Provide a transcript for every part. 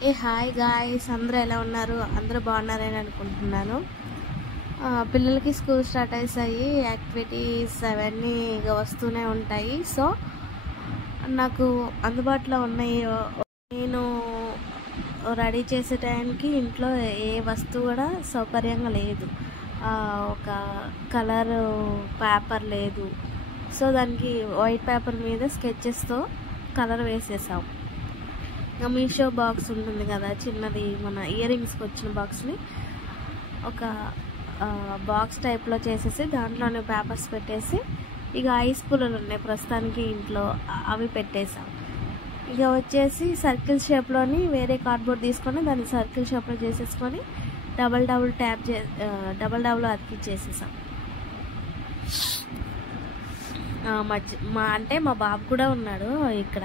Hi guys, అందరూ ఎలా ఉన్నారు? అందరూ బాగున్నారని అనుకుంటున్నాను. పిల్లలకి స్కూల్ స్టార్ట్ అయ్యాయి, యాక్టివిటీస్ అవన్నీ ఇక వస్తూనే ఉంటాయి. సో నాకు అందుబాటులో ఉన్నాయి. నేను రెడీ చేసే టైంకి ఇంట్లో ఏ వస్తువు కూడా సౌకర్యంగా లేదు. ఒక కలర్ పేపర్ లేదు. సో దానికి వైట్ పేపర్ మీద స్కెచెస్తో కలర్ వేసేసాం. ఇంకా మీషో బాక్స్ ఉంటుంది కదా, చిన్నది మన ఇయర్ రింగ్స్కి వచ్చిన బాక్స్ని ఒక బాక్స్ టైప్లో చేసేసి దాంట్లోనే పేపర్స్ పెట్టేసి ఇక ఐస్ పుల్లలు ఉన్నాయి ప్రస్తుతానికి ఇంట్లో, అవి పెట్టేసాం. ఇక వచ్చేసి సర్కిల్ షేప్లోని వేరే కార్డ్బోర్డ్ తీసుకొని దాన్ని సర్కిల్ షేప్లో చేసేసుకొని డబల్ డబల్ అతికిచ్చేసేసాం. మా బాబు కూడా ఉన్నాడు ఇక్కడ.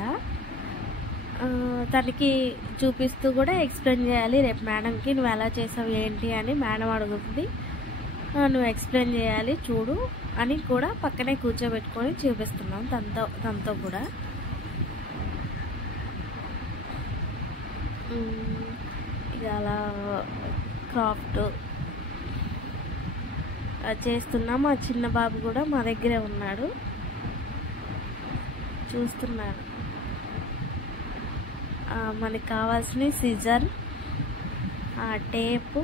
తనకి చూపిస్తూ కూడా ఎక్స్ప్లెయిన్ చేయాలి. రేపు మేడంకి నువ్వు ఎలా చేసావు ఏంటి అని మేడం అడుగుతుంది. నువ్వు ఎక్స్ప్లెయిన్ చేయాలి చూడు అని కూడా పక్కనే కూర్చోబెట్టుకొని చూపిస్తున్నాం తనతో కూడా. ఇక అలా క్రాఫ్ట్ చేస్తున్నాం. మా చిన్న బాబు కూడా మా దగ్గరే ఉన్నాడు, చూస్తున్నాడు. మనకి కావాల్సిన scissor, tape,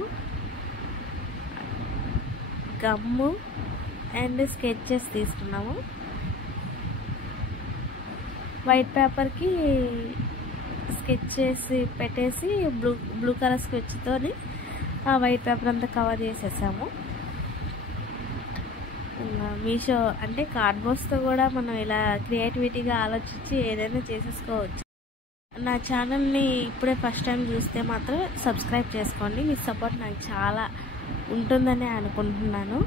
gum and sketches తీసుకున్నాము. వైట్ పేపర్కి స్కెచ్ చేసి పెట్టేసి బ్లూ కలర్ స్కెచ్తో ఆ వైట్ పేపర్ అంతా కవర్ చేసేసాము. మీషో అంటే కార్డ్బోర్డ్స్తో కూడా మనం ఇలా క్రియేటివిటీగా ఆలోచించి ఏదైనా చేసేసుకోవచ్చు. నా ఛానల్ని ఇప్పుడే ఫస్ట్ టైం చూస్తే మాత్రం సబ్స్క్రైబ్ చేసుకోండి. మీ సపోర్ట్ నాకు చాలా ఉంటుందని అనుకుంటున్నాను.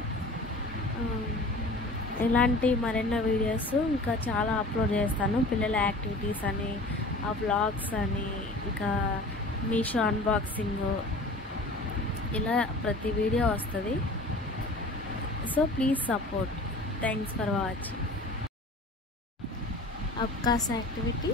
ఇలాంటి మరెన్నో వీడియోస్ ఇంకా చాలా అప్లోడ్ చేస్తాను. పిల్లల యాక్టివిటీస్ అని, ఆ వ్లాగ్స్ అని, ఇంకా మీషో అన్బాక్సింగ్, ఇలా ప్రతి వీడియో వస్తుంది. So please support. Thanks for watching. Abacus activity.